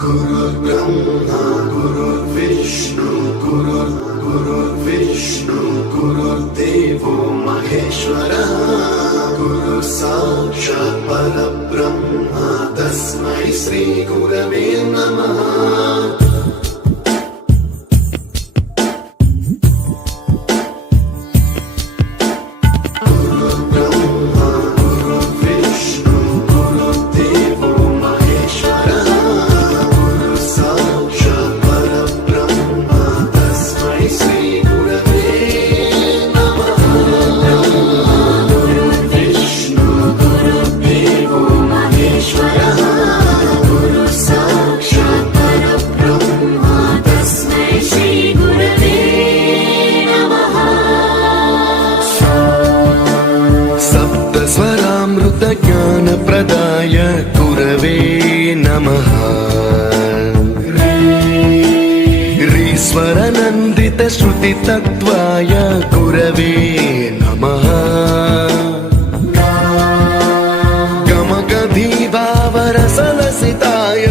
गुरुर्ब्रह्मा गुरुर्विष्णु गुरुर्विष्णु गुरुर्देवो महेश्वरः गुरु साक्षात् परब्रह्म तस्मै श्री गुरवे नमः। ज्ञान प्रदाय गुरवे नमः। ईश्वर नंदित श्रुति तत्वाय गुरवे नमः। गमगधीभावरसलसिताय